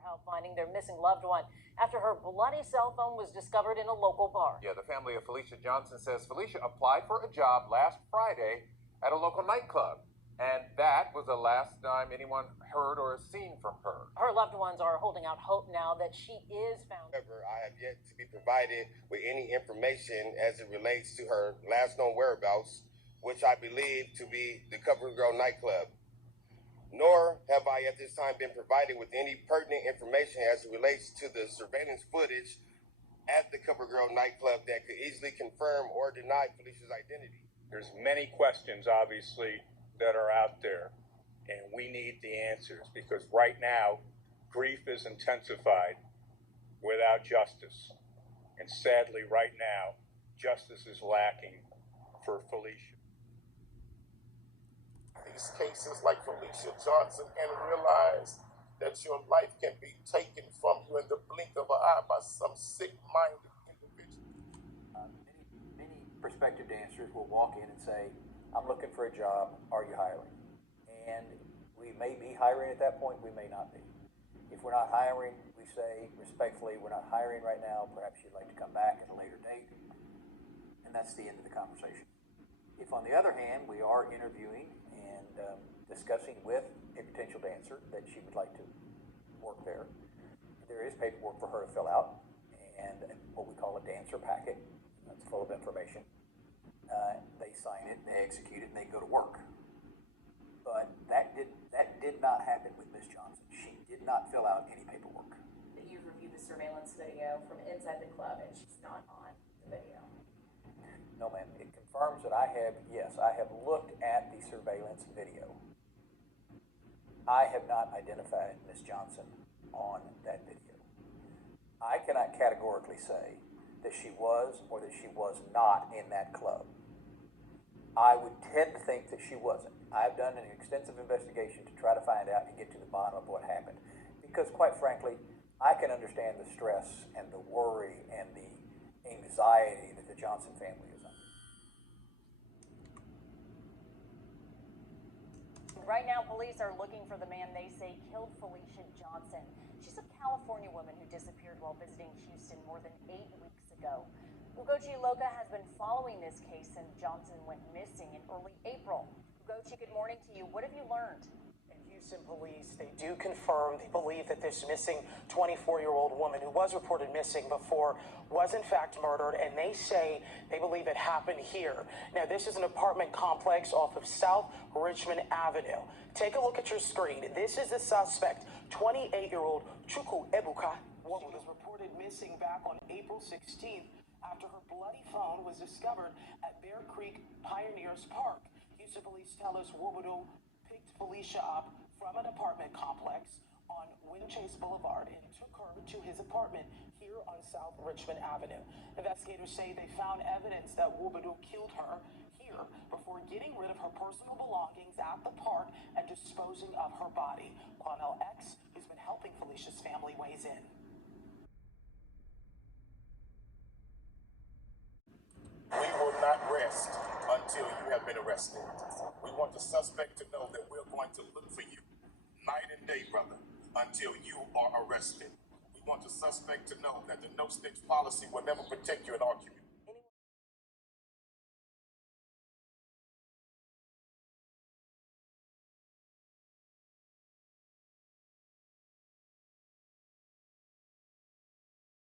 for help finding their missing loved one after her bloody cell phone was discovered in a local bar. Yeah, the family of Felicia Johnson says Felicia applied for a job last Friday at a local nightclub, and that was the last time anyone heard or seen from her. Her loved ones are holding out hope now that she is found. However, I have yet to be provided with any information as it relates to her last known whereabouts, which I believe to be the Cover Girl nightclub. Nor have I at this time been provided with any pertinent information as it relates to the surveillance footage at the Cover Girl nightclub that could easily confirm or deny Felicia's identity. There's many questions, obviously, that are out there, and we need the answers because right now, grief is intensified without justice. And sadly, right now, justice is lacking for Felicia. These cases like Felicia Johnson and realize that your life can be taken from you in the blink of an eye by some sick-minded individual. Many prospective dancers will walk in and say, I'm looking for a job, are you hiring? And we may be hiring at that point, we may not be. If we're not hiring, we say respectfully, we're not hiring right now, perhaps you'd like to come back at a later date, and that's the end of the conversation. If on the other hand, we are interviewing and discussing with a potential dancer that she would like to work there, there is paperwork for her to fill out and what we call a dancer packet. That's full of information. They sign it, they execute it, and they go to work. But that did not happen with Miss Johnson. She did not fill out any paperwork. You've reviewed the surveillance video from inside the club and she's not on the video. No, ma'am. It confirms that I have looked at the surveillance video. I have not identified Miss Johnson on that video. I cannot categorically say that she was or that she was not in that club. I would tend to think that she wasn't. I've done an extensive investigation to try to find out and get to the bottom of what happened. Because quite frankly, I can understand the stress and the worry and the anxiety that the Johnson family is under. Right now, police are looking for the man they say killed Felicia Johnson. She's a California woman who disappeared while visiting Houston more than 8 weeks ago. Ugochi Loca has been following this case since Johnson went missing in early April. Ugochi, good morning to you. What have you learned? Houston police, they do confirm, they believe that this missing 24-year-old woman who was reported missing before was in fact murdered, and they say they believe it happened here. Now, this is an apartment complex off of South Richmond Avenue. Take a look at your screen. This is the suspect, 28-year-old Chukwu Ebuka. She was reported missing back on April 16th after her bloody phone was discovered at Bear Creek Pioneers Park. Houston police tell us Wobodo picked Felicia up from an apartment complex on Windchase Boulevard and took her to his apartment here on South Richmond Avenue. Investigators say they found evidence that Wobodo killed her here before getting rid of her personal belongings at the park and disposing of her body. Quanell X, who's been helping Felicia's family, weighs in. We will not rest until you have been arrested. We want the suspect to know that we're going to look for you night and day, brother, until you are arrested. We want the suspect to know that the no-snitch policy will never protect you in our community.